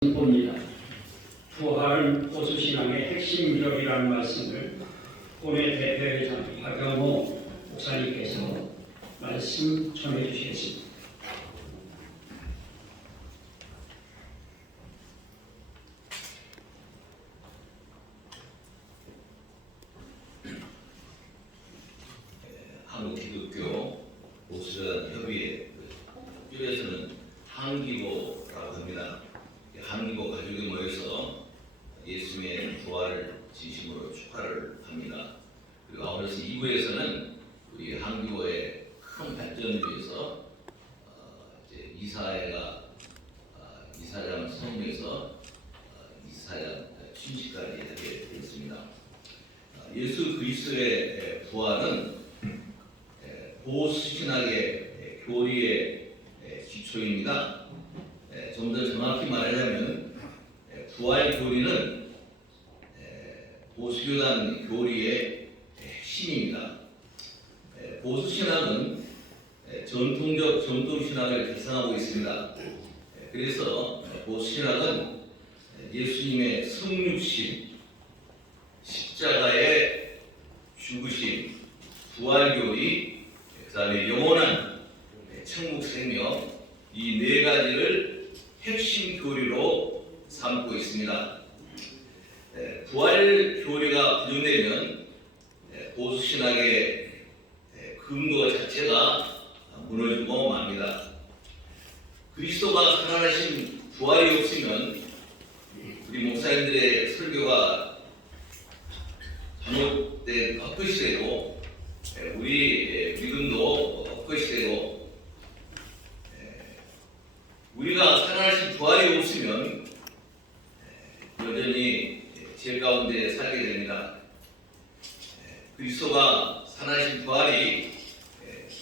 봅니다. 부활은 보수신앙의 핵심 유력이라는 말씀을 본회 대표회장 박영호 목사님께서 말씀 전해 주시겠습니다. 한국기독교 보수전 협의회 줄여서는 한기보라고 합니다. 한기보 가족이 모여서 예수님의 부활을 진심으로 축하를 합니다. 그리고 아울러서 2부에서는 우리 한기보의 큰 발전을 위해서 이제 이사장 성에서 이사장 취임식까지 하게 되었습니다. 예수 그리스도의 부활은 보수신학의 교리의 기초입니다. 좀 더 정확히 말하자면 부활 교리는 보수교단 교리의 핵심입니다. 보수신학은 전통적 전통신학을 대상하고 있습니다. 그래서 보수신학은 예수님의 성육신, 십자가의 죽으심, 부활교리, 그 다음에 영원한 천국 생명, 이 네 가지를 핵심 교리로 삼고 있습니다. 부활 교리가 부정되면 보수신학의 근거 자체가 무너지고 맙니다. 그리스도가 살아나신 부활이 없으면 우리 목사님들의 설교가 잘못된 헛것이 되고 우리 믿음도 헛것이 되고 우리가 살아나신 부활이 없으면 여전히 죄 가운데 살게 됩니다. 그리스도가 살아나신 부활이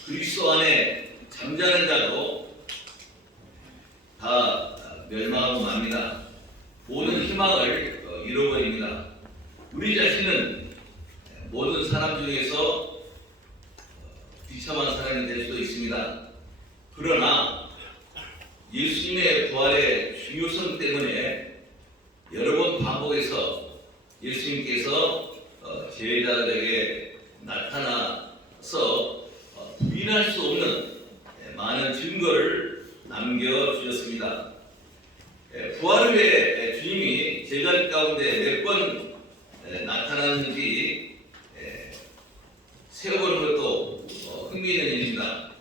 그리스도 안에 잠자는 자도 다 멸망하고 맙니다. 모든 희망을 잃어버립니다. 우리 자신은 모든 사람 중에서 비참한 사람이 될 수도 있습니다. 그러나 예수님의 부활의 중요성 때문에 여러 번 반복해서 예수님께서 제자들에게 나타나서 부인할 수 없는 많은 증거를 남겨주셨습니다. 부활 후에 주님이 제자들 가운데 몇 번 나타났는지 세어보는 것도 흥미있는 일입니다.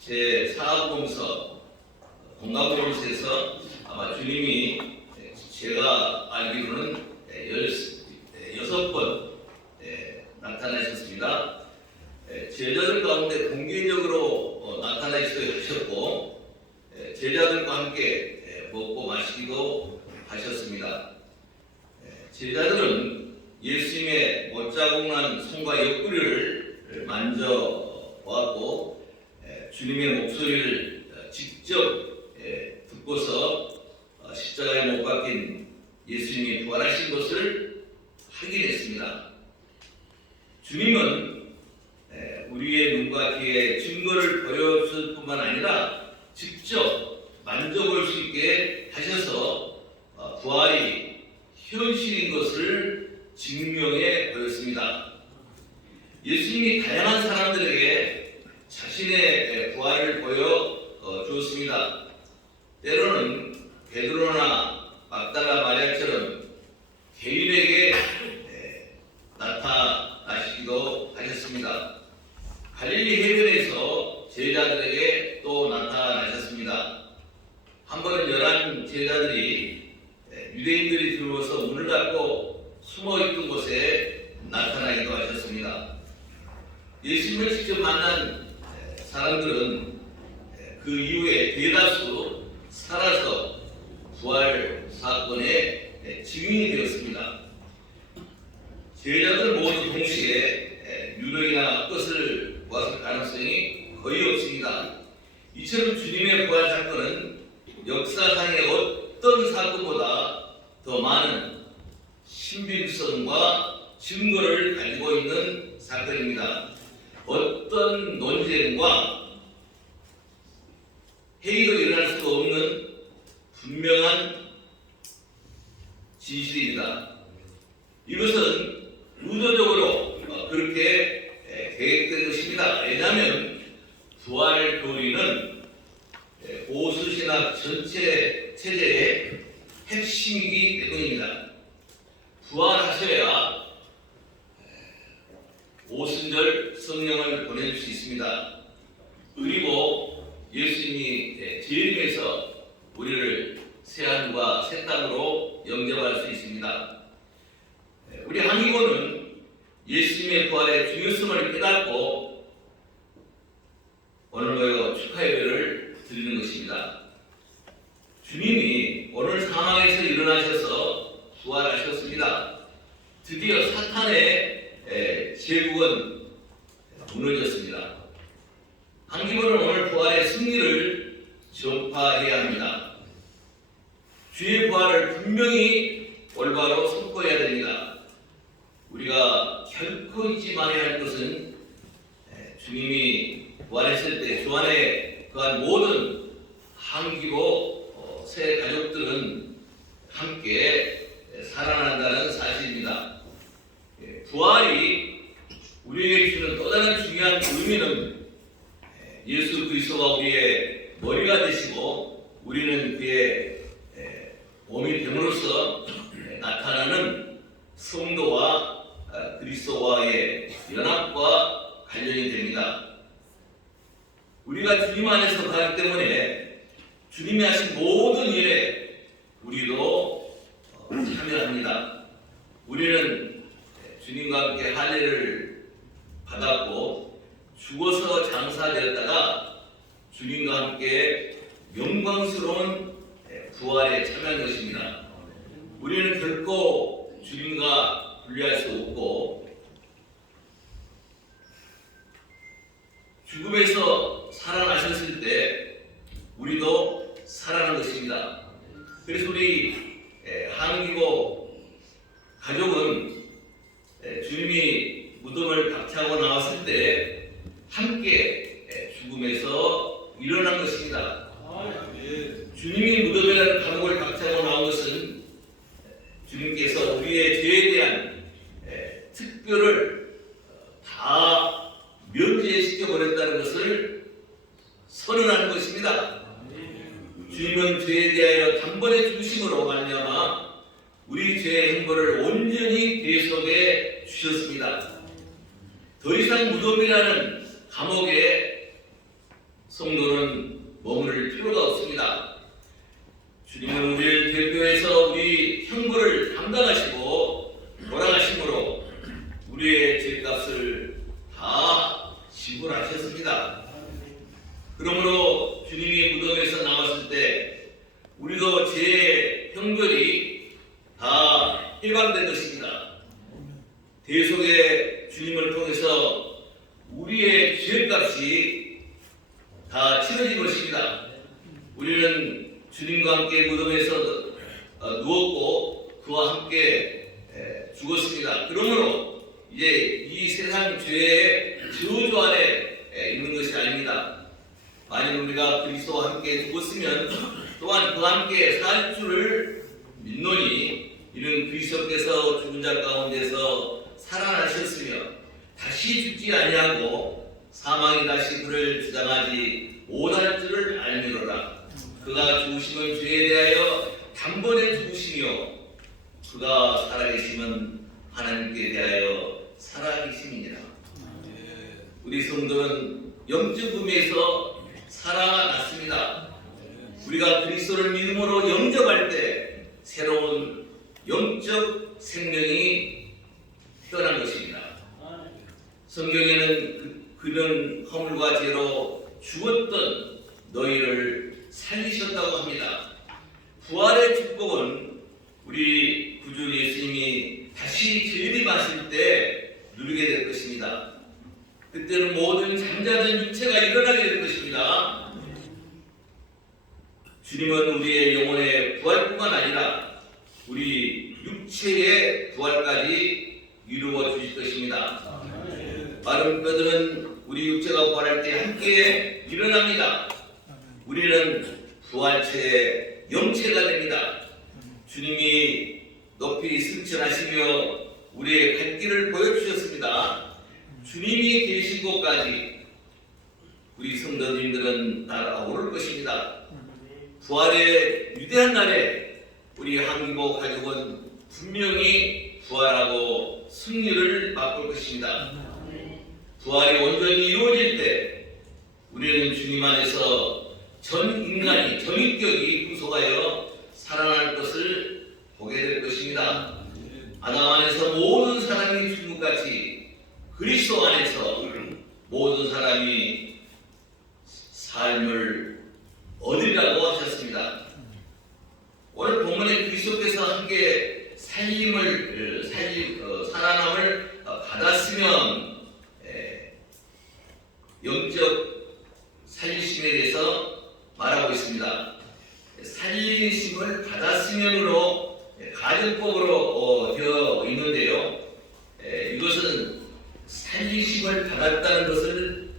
제 사복음서 공감보험서에서 아마 주님이 제가 알기로는 6번 나타나셨습니다. 제자들 가운데 공개적으로 나타나시기도 하셨고 제자들과 함께 먹고 마시기도 하셨습니다. 제자들은 예수님의 못자국난 손과 옆구리를 만져보았고 주님의 목소리를 직접 듣고서 십자가에 못 박힌 예수님이 부활하신 것을 확인했습니다. 주님은 우리의 눈과 귀에 증거를 보여줄 뿐만 아니라 직접 만져볼 수 있게 하셔서 부활이 현실인 것을 증명해 보였습니다. 예수님이 다양한 사람들에게 자신의 부활을 보여 주었습니다. 때로는 베드로나 막달라 마리아처럼 개인에게 나타나시기도 하셨습니다. 갈릴리 해변에서 제자들에게 또 나타나셨습니다. 한 번은 11 제자들이 유대인들이 들어와서 문을 닫고 숨어있던 곳에 나타나기도 하셨습니다. 예수님을 직접 만난 사람들은 그 이후에 대다수 살아서 부활 사건의 증인이 되었습니다. 제자들 모두 동시에 유령이나 것을 보았을 가능성이 거의 없습니다. 이처럼 주님의 부활 사건은 역사상의 어떤 사건보다 더 많은 신빙성과 증거를 가지고 있는 사건입니다. 어떤 논쟁과 회의도 일어날 수 없는 분명한 진실입니다. 이것은 의도적으로 그렇게 계획된 것입니다. 왜냐하면 부활 교리는 보수신학 전체 체제의 핵심이기 때문입니다. 부활하셔야 오순절 성령을 보내줄 수 있습니다. 그리고 예수님이 재림해서 우리를 새하늘과 새 땅으로 영접할 수 있습니다. 우리 한의원은 예수님의 부활의 중요성을 깨닫고 오늘 모여 축하 예배를 드리는 것입니다. 주님이 오늘 사망에서 일어나셔서 부활하셨습니다. 드디어 사탄의 제국은 무너졌습니다. 한기문은 오늘 부활의 승리를 전파해야 합니다. 주의 부활을 분명히 올바로 선포해야 됩니다. 우리가 결코 잊지 말아야 할 것은 주님이 부활했을 때 주 안에 그한 모든 한기고 새 가족들은 함께 살아난다는 사실입니다. 부활이 우리에게 주는 또 다른 중요한 의미는 예수 그리스도가 우리의 머리가 되시고 우리는 그의 몸이 됨으로써 나타나는 성도와 그리스도와의 연합과 관련이 됩니다. 우리가 주님 안에서 가기 때문에 주님이 하신 모든 일에 우리도 참여합니다. 우리는 주님과 함께 할례를 받았고 죽어서 장사되었다가 주님과 함께 영광스러운 부활에 참여한 것입니다. 우리는 결코 주님과 분리할 수 없고 죽음에서 살아나셨을 때 우리도 살아난 것입니다. 그래서 우리 한기고 가족은 주님이 무덤을 박차고 나왔을 때 함께 죽음에서 일어난 것입니다. 주님이 무덤이라는 감옥을 박차고 나온 것은 주님께서 우리의 죄에 대한 특별을 다 면제시켜버렸다는 것을 선언하는 것입니다. 주님은 죄에 대하여 단번에 죽으심으로 말미암아 우리 죄의 행보를 온전히 대속해 주셨습니다. 더 이상 무덤이라는 감옥에 성도는 머무를 필요가 없습니다. 주님은 우리를 대표해서 우리 형벌을 담당하시고 돌아가심으로 우리의 죄값을 다 지불하셨습니다. 그러므로 주님이 무덤에서 나왔을 때 우리도 죄의 형벌이 다 해방된 것입니다. 대속의 주님을 통해서 우리의 죄값이 다 치러진 것입니다. 우리는 주님과 함께 무덤에서 누웠고 그와 함께 죽었습니다. 그러므로 이제 이 세상 죄의 저주 아래 있는 것이 아닙니다. 만일 우리가 그리스도와 함께 죽었으면 또한 그와 함께 살 줄을 믿노니 이는 그리스도께서 죽은 자 가운데서 살아나셨으며 다시 죽지 아니하고 사망이 다시 그를 주장하지 못할 줄을 알미로라. 그가 죽으심은 죄에 대하여 단번에 죽으시며 그가 살아계심은 하나님께 대하여 살아계심이니라. 우리 성도는 영적 의미에서 살아났습니다. 우리가 그리스도를 믿음으로 영접할 때 새로운 영적 생명이 태어난 것입니다. 성경에는 그는 허물과 죄로 죽었던 너희를 살리셨다고 합니다. 부활의 축복은 우리 구주 예수님이 다시 재림하실 때 누리게 될 것입니다. 그때는 모든 잠자는 육체가 일어나게 될 것입니다. 주님은 우리의 영혼의 부활뿐만 아니라 우리 육체의 부활까지 이루어 주실 것입니다. 마른 뼈들은 우리 육체가 부활할 때 함께 일어납니다. 우리는 부활체의 영체가 됩니다. 주님이 높이 승천하시며 우리의 갈 길을 보여주셨습니다. 주님이 계신 곳까지 우리 성도님들은 날아오를 것입니다. 부활의 위대한 날에 우리 한기복 가족은 분명히 부활하고 승리를 맛볼 것입니다. 부활이 온전히 이루어질 때 우리는 주님 안에서 전 인간이 전인격이 구속하여 살아날 것을 보게 될 것입니다. 아담 안에서 모든 사람이 죽은 것 같이 그리스도 안에서 모든 사람이 삶을 얻으리라고 하셨습니다. 오늘 본문에 그리스도께서 함께 살아남을 받았으면 영적 살리심에 대해서 말하고 있습니다. 살리심을 받았으면으로 가정법으로 되어 있는데요. 이것은 살리심을 받았다는 것을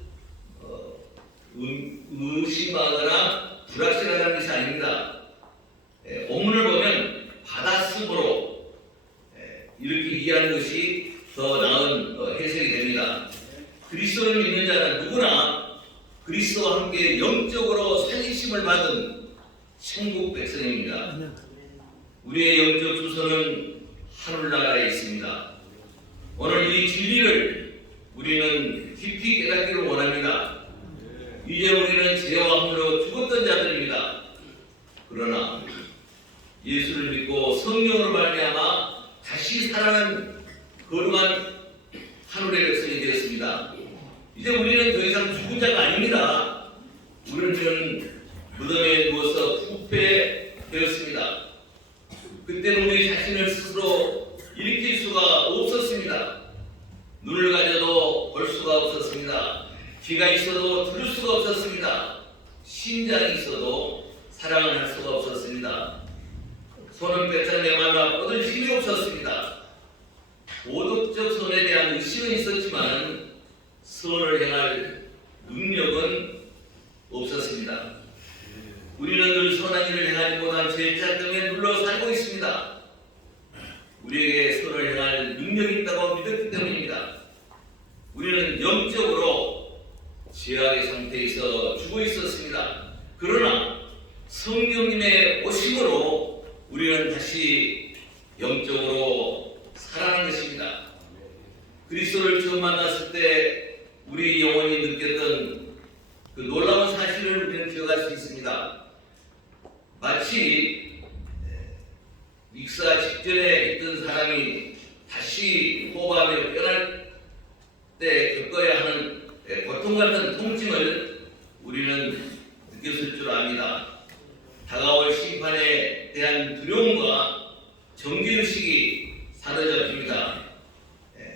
의심하거나 불확실하다는 것이 아닙니다. 본문을 보면 받았으므로 이렇게 이해하는 것이 더 나은 해석이 됩니다. 그리스도를 믿는 자는 누구나 그리스도와 함께 영적으로 살리심을 받은 천국 백성입니다. 우리의 영적 주소는 하늘나라에 있습니다. 오늘 이 진리를 우리는 깊이 깨닫기를 원합니다. 이제 우리는 죄와 허물로 죽었던 자들입니다. 그러나 예수를 믿고 성령으로 말미암아 다시 살아난 거룩한 하늘의 백성이 되었습니다. 이제 우리는 더 이상 죽은 자가 아닙니다. 우리는 무덤에 누워서 부패되었습니다. 그때는 우리 자신을 스스로 일으킬 수가 없었습니다. 눈을 가져도 볼 수가 없었습니다. 귀가 있어도 들을 수가 없었습니다. 심장이 있어도 사랑을 할 수가 없었습니다. 손은 뺏자 내마나 뻗을 힘이 없었습니다. 도덕적 선에 대한 의식은 있었지만 선을 행할 능력은 없었습니다. 우리는 늘 선한 일을 행하지 못한 죄자 때문에 눌러 살고 있습니다. 우리에게 선을 행할 능력이 있다고 믿었기 때문입니다. 우리는 영적으로 죄악의 상태에서 죽어 있었습니다. 그러나 성령님의 오심으로 우리는 다시 영적으로 살아난 것입니다. 그리스도를 처음 만났을 때 우리 영혼이 느꼈던 그 놀라운 사실을 우리는 기억할 수 있습니다. 마치 익사 직전에 있던 사람이 다시 호흡하며 깨어날 때 겪어야 하는 고통 같은 통증을 우리는 느꼈을 줄 압니다. 다가올 심판에 대한 두려움과 정죄의식이 사로잡힙니다.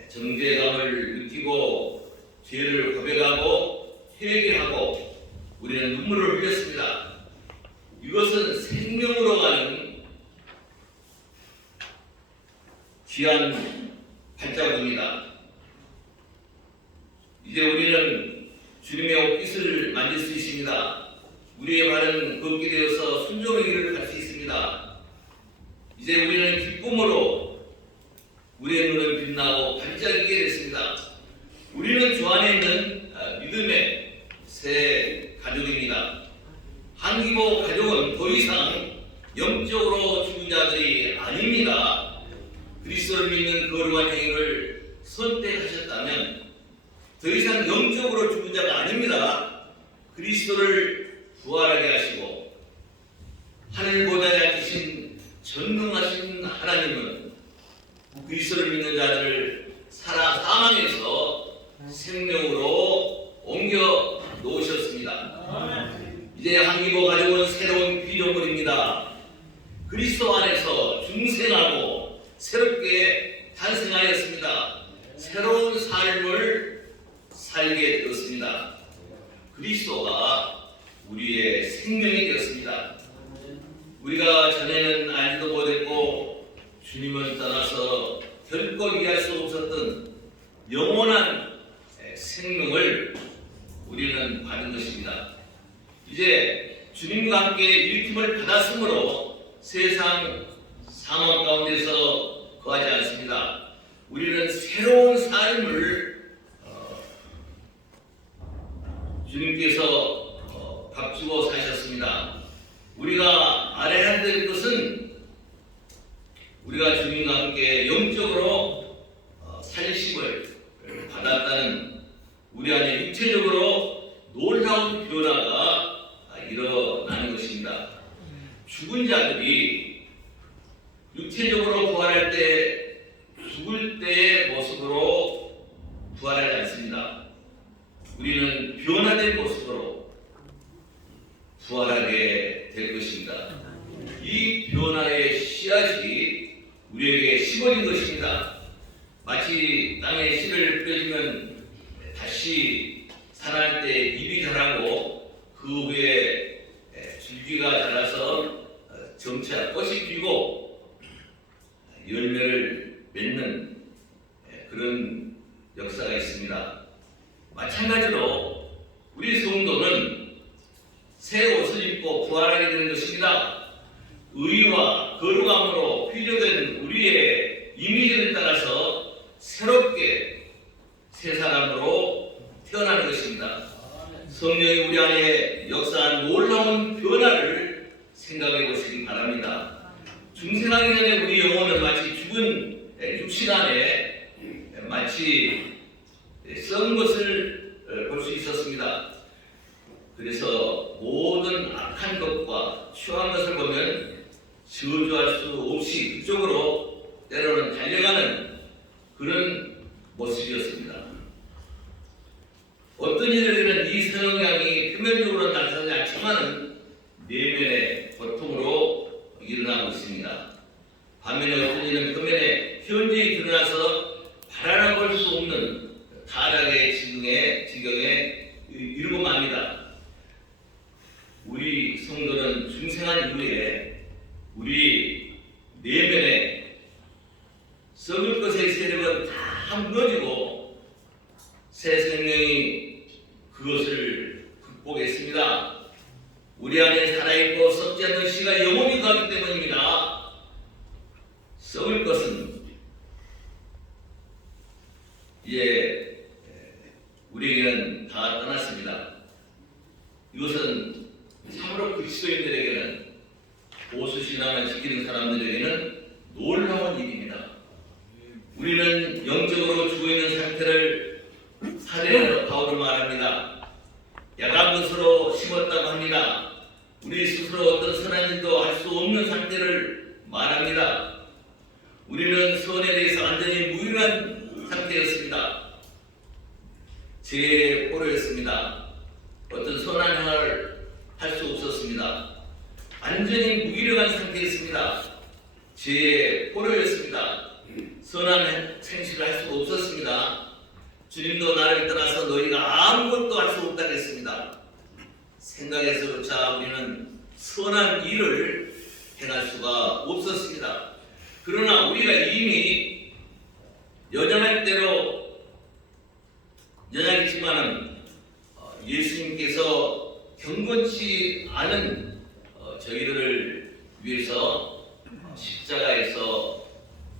정죄감을 느끼고 죄를 고백하고 회개하고 우리는 눈물을 흘렸습니다. 이것은 생명으로 가는 귀한 발자국입니다. 이제 우리는 주님의 옷깃을 만질 수 있습니다. 우리의 발은 걷게 되어서 순종의 길을 갈 수 있습니다. 이제 우리는 기쁨으로 우리의 눈은 빛나고 반짝이게 됐습니다. 우리는 주 안에 있는 믿음의 새 가족입니다. 한기복 가족은 더 이상 영적으로 죽은 자들이 아닙니다. 그리스도를 믿는 거룩한 행위를 선택하셨다면 더 이상 영적으로 죽은 자가 아닙니다. 그리스도를 부활하게 하시고 하늘 보좌에 앉으신 전능하신 하나님은 그리스도를 믿는 자들을 사망에서 생명으로 옮겨 놓으셨습니다. 이제 한기복 가족은 새로운 피조물입니다. 그리스도 안에서 중생하고 새롭게 탄생하였습니다. 새로운 삶을 살게 되었습니다. 그리스도가 우리의 생명이 되었습니다. 우리가 전에는 알지도 못했고 주님을 떠나서 결코 이해할 수 없었던 영원한 생명을 우리는 받은 것입니다. 이제 주님과 함께 일으킴을 받았으므로 세상 상황 가운데서 거하지 않습니다. 우리는 새로운 삶을 주님께서 값주고 사셨습니다. 우리가 알아야 될 것은 우리가 주님과 함께 영적으로 살리심을 받았다는 우리 안에 육체적으로 놀라운 변화가 일어나는 것입니다. 죽은 자들이 육체적으로 부활할 때 죽을 때의 모습으로 부활하지 않습니다. 우리는 변화된 모습으로 부활하게 될 것입니다. 이 변화의 씨앗이 우리에게 심어진 것입니다. 마치 땅에 씨를 뿌려주면 다시 살아날 때 잎이 자라고 그 후에 줄기가 자라서 점차 꽃이 피고 열매를 맺는 그런 역사가 있습니다. 마찬가지로 우리 성도는 새 옷을 입고 부활하게 되는 것입니다. 의와 거룩함으로 휘조된 우리의 이미지를 따라서 새롭게 새 사람으로 태어나는 것입니다. 성령이 우리 안에 역사한 놀라운 변화를 생각해 보시기 바랍니다. 중생하기 전에 우리 영혼은 마치 죽은 육신 안에 마치 썩은 것을 볼 수 있었습니다. 그래서 모든 악한 것과 추한 것을 보면 저주할 수 없이 그쪽으로 때로는 달려가는 그런 모습이었습니다. 어떤 이들에게는 이 성향이 표면적으로 나타나지 않지만 내면의 고통으로 일어나고 있습니다. 반면에 어떤 이는 표면에 현저히 드러나서 바라볼 수 없는 타락의 지경에 이르고 맙니다. 우리 성도는 중생한 이후에 우리 내면에 썩을 것의 세력은 다 무너지고 새 생명이 그것을 극복했습니다. 우리 안에 살아있고 썩지 않는 씨가 영원히 가기 때문입니다. 썩을 것은 이제 우리에게는 다 떠났습니다. 이것은 참으로 그리스도인들에게는 보수신앙을 지키는 사람들에게는 놀라운 일입니다. 우리는 영적으로 죽어있는 상태를 사도행전 바울은 말합니다. 야간 것으로 심었다고 합니다. 우리 스스로 어떤 선한 일도 할 수 없는 상태를 말합니다. 우리는 선에 대해서 완전히 무익한 상태였습니다. 죄의 포로였습니다. 어떤 선한 행을 할 수 없었습니다. 완전히 무기력한 상태였습니다. 죄의 포로였습니다. 선한 행실을 할 수가 없었습니다. 주님도 나를 떠나서 너희가 아무것도 할 수 없다 그랬습니다. 생각에서조차 우리는 선한 일을 행할 수가 없었습니다. 그러나 우리가 이미 연약할 대로 연약했지만은 예수님께서 경건치 않은 저희들을 위해서 십자가에서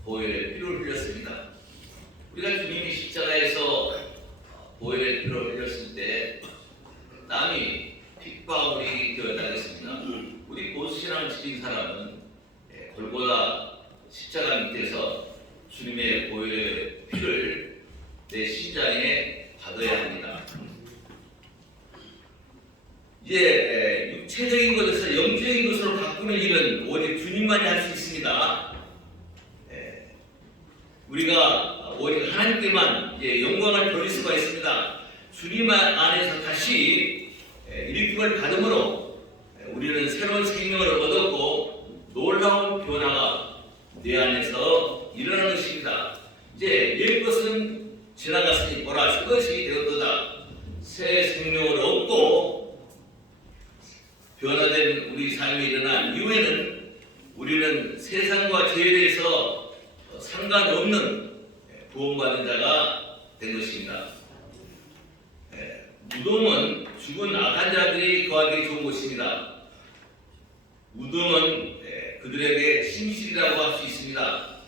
보혈의 피를 흘렸습니다. 우리가 주님이 십자가에서 보혈의 피를 흘렸을 때 남이 핍박이 되었다겠습니다. 우리 보수신앙을 지킨 사람은 골고다 십자가 밑에서 주님의 보혈의 피를 내 심장에 받아야 합니다. 이제 육체적인 것에서 영적인 것으로 바꾸는 일은 오직 주님만이 할 수 있습니다. 우리가 오직 하나님께만 이제 영광을 돌릴 수가 있습니다. 주님 안에서 다시 일으킴을 받음으로 우리는 새로운 생명을 얻었고 놀라운 변화가 내 안에서 일어나는 것입니다. 이제 옛 것은 지나갔으니 보라 새 것이 되었도다. 새 생명을 얻고 변화된 우리 삶이 일어난 이후에는 우리는 세상과 죄에 대해서 상관없는 구원받은 자가 된 것입니다. 무덤은 죽은 악한 자들이 거하기 좋은 곳입니다. 우등은 그들에게 심실이라고 할 수 있습니다.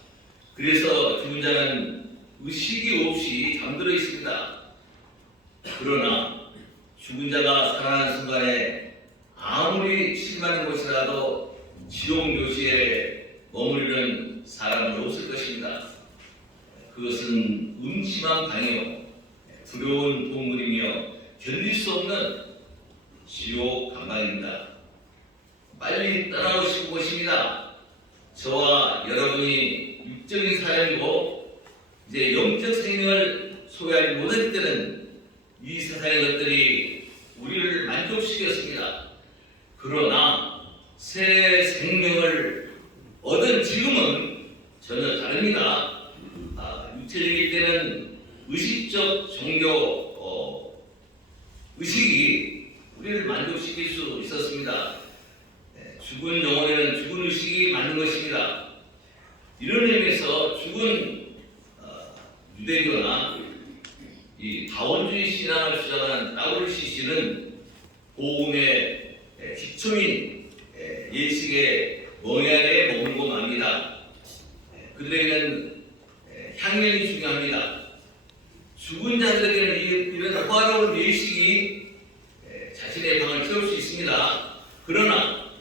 그래서 죽은 자는 의식이 없이 잠들어 있습니다. 그러나 죽은 자가 살아나는 순간에 아무리 심한 곳이라도 지옥 묘지에 머무르는 사람은 없을 것입니다. 그것은 음침한 방이요 두려운 동물이며 견딜 수 없는 지옥 감방입니다. 빨리 떠나고 싶은 곳입니다. 저와 여러분이 육적인 사람이고 이제 영적 생명을 소유하지 못할 때는 이 세상의 것들이 우리를 만족시켰습니다. 그러나 새 생명을 얻은 지금은 전혀 다릅니다. 육체적일 때는 의식적 종교 의식이 우리를 만족시킬 수 있었습니다. 죽은 영혼에는 죽은 의식이 맞는 것입니다. 이런 의미에서 죽은 유대교나 이 다원주의 신앙을 주장하는 따브르시 씨는 복음의 기초인 예식의 멍에안에 머물고 맙니다. 그들에게는 향연이 중요합니다. 죽은 자들에게는 이런 호화로운 예식이 자신의 방을 채울 수 있습니다. 그러나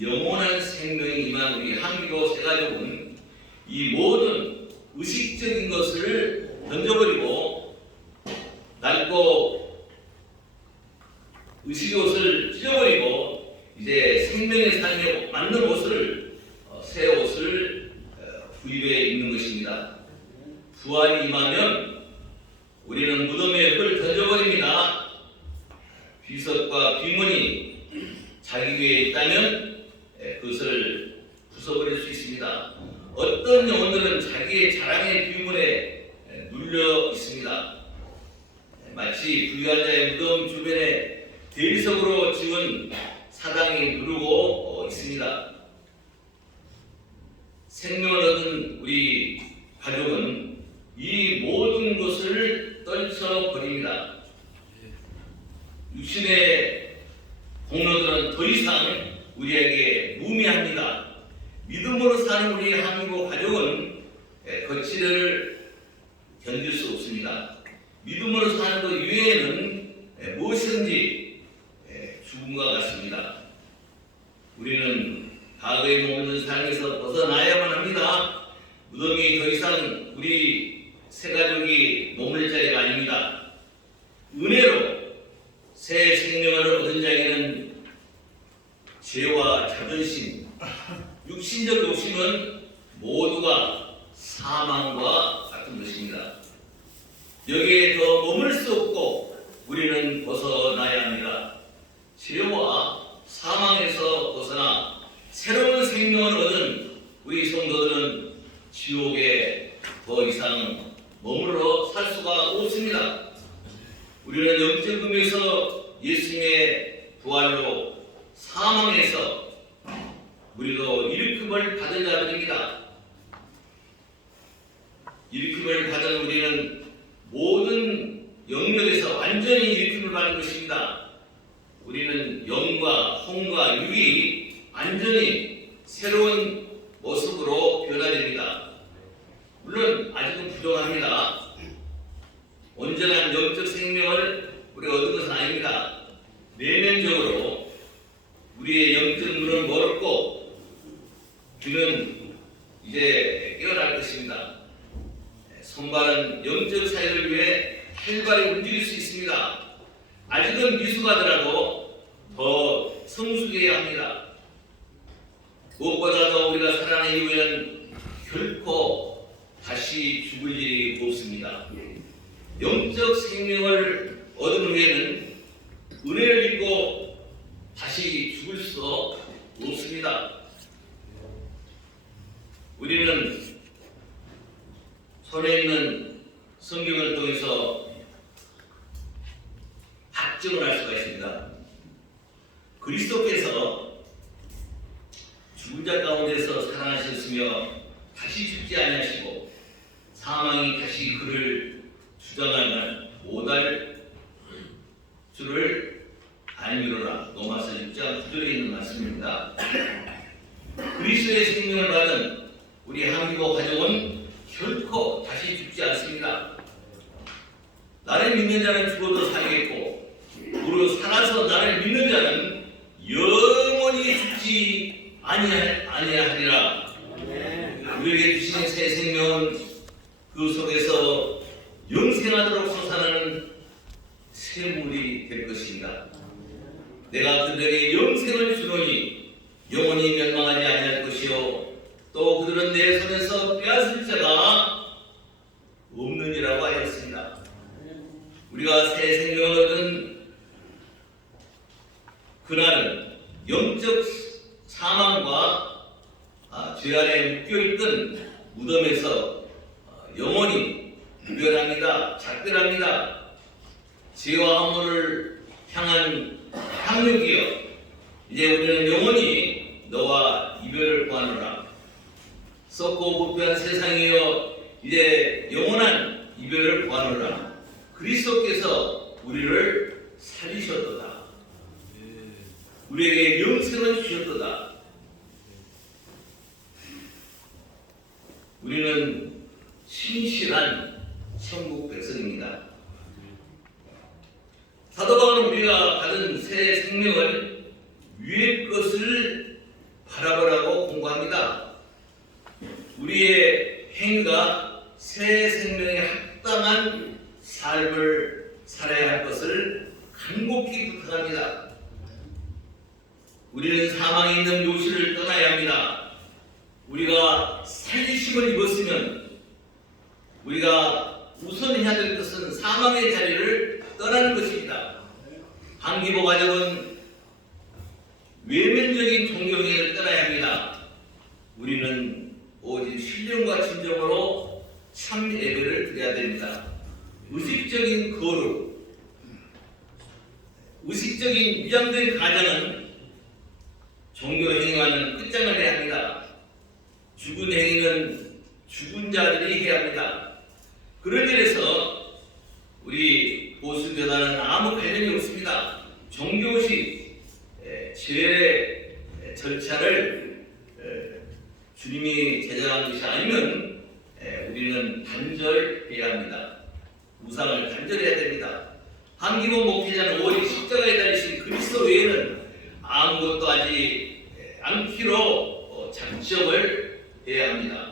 영원한 생명이 임한 우리 한기도 세가족은 이 모든 의식적인 것을 던져버리고 낡고 의식의 옷을 찢어버리고 이제 생명의 삶에 맞는 옷을 새 옷을 구입해 입는 것입니다. 부활이 임하면 우리는 무덤에 흙을 던져버립니다. 비석과 비문이 자기 위에 있다면 그것을 부숴버릴 수 있습니다. 어떤 영혼들은 자기의 자랑의 비문에 눌려 있습니다. 마치 부유한 자의 무덤 주변에 대리석으로 지은 사당이 누르고 있습니다. 생명을 얻은 우리 가족은 이 모든 것을 떨쳐버립니다. 육신의 공로들은 더 이상 우리에게 무미합니다. 믿음으로 사는 우리 한국 가족은 거칠을 견딜 수 없습니다. 믿음으로 사는 것 이외에는 무엇이든지 죽음과 같습니다. 우리는 과거에 머무는 삶에서 벗어나야만 합니다. 무덤이 더 이상 우리 새 가족이 머물 자리가 아닙니다. 은혜로 새 생명을 얻은 자에게는 죄와 자존심, 육신적 욕심은 모두가 사망과 같은 것입니다. 여기에 더 머물 수 없고 우리는 벗어나야 합니다. 죄와 사망에서 벗어나 새로운 생명을 얻은 우리 성도들은 지옥에 더 이상 머물러 살 수가 없습니다. 우리는 영적 의미에서 예수님의 부활로 사망에서 우리도 일으킴을 받은 자들입니다. 일으킴을 받은 우리는 모든 영역에서 완전히 일으킴을 받은 것입니다. 우리는 영과 혼과 육이 완전히 새로운 모습으로 변화됩니다. 물론 아직은 부족합니다. 온전한 영적 생명을 우리가 얻은 것은 아닙니다. 내면적으로 우리의 영적 문은 멀었고 귀는 이제 깨어날 것입니다. 손발은 영적 사역을 위해 활발히 움직일 수 있습니다. 아직은 미숙하더라도 더 성숙해야 합니다. 무엇보다도 우리가 살아난 이후에는 결코 다시 죽을 일이 없습니다. 영적 생명을 얻은 후에는 은혜를 입고 다시 죽을 수 없습니다. 우리는 손에 있는 성경을 통해서 확증을 할 수가 있습니다. 그리스도께서 죽은 자 가운데서 살아나셨으며 다시 죽지 아니하시고 사망이 다시 그를 주장하면 못할 줄을 안미로라 로마서 6장 9절에 있는 말씀입니다. 그리스도의 생명을 받은 우리 한기보 가족은 결코 다시 죽지 않습니다. 나를 믿는 자는 죽어도 살겠고 무릇 살아서 나를 믿는 자는 영원히 죽지 아니하리라. 우리에게 주시는 새 생명은 그 속에서 영생하도록 솟아나는 샘물이 될 것입니다. 내가 그들에게 영생을 주노니 영원히 멸망하지 아니할 것이요 또 그들은 내 손에서 빼앗을 자가 없느니라고 하였습니다. 우리가 새 생명을 얻은 그날은 영적 사망과 죄 아래 묶여있던 무덤에서 영원히 구별합니다. 작별합니다. 죄와 허물을 향한 향육이여 이제 우리는 영원히 너와 이별을 구하노라. 썩고 부패한 세상이여 이제 영원한 이별을 구하노라. 그리스도께서 우리를 살리셨도다. 우리에게 영생을 주셨도다. 우리는 신실한 천국 백성입니다. 사도 바울은 우리가 받은 새 생명을 위의 것을 바라보라고 공고합니다. 우리의 행위가 새 생명에 합당한 삶을 살아야 할 것을 간곡히 부탁합니다. 우리는 사망에 있는 묘실을 떠나야 합니다. 우리가 살리심을 입었으면 우리가 우선 해야 될 것은 사망의 자리를 떠나는 것입니다. 한기보 가족은 외면적인 종교행위를 떠나야 합니다. 우리는 오직 신령과 진정으로 참 예배를 드려야 됩니다. 의식적인 거룩, 의식적인 위장된 가정은 종교 행위와는 끝장을 내야 합니다. 죽은 행위는 죽은 자들이 해야 합니다. 그런 일에서 우리 보수교단은 아무 관련이 없습니다. 종교식 제의 절차를 주님이 제정한 것이 아니면 우리는 단절해야 합니다. 우상을 단절해야 됩니다. 한기보 목회자는 오직 십자가에 달리신 그리스도 외에는 아무것도 하지 않기로 작정을 해야 합니다.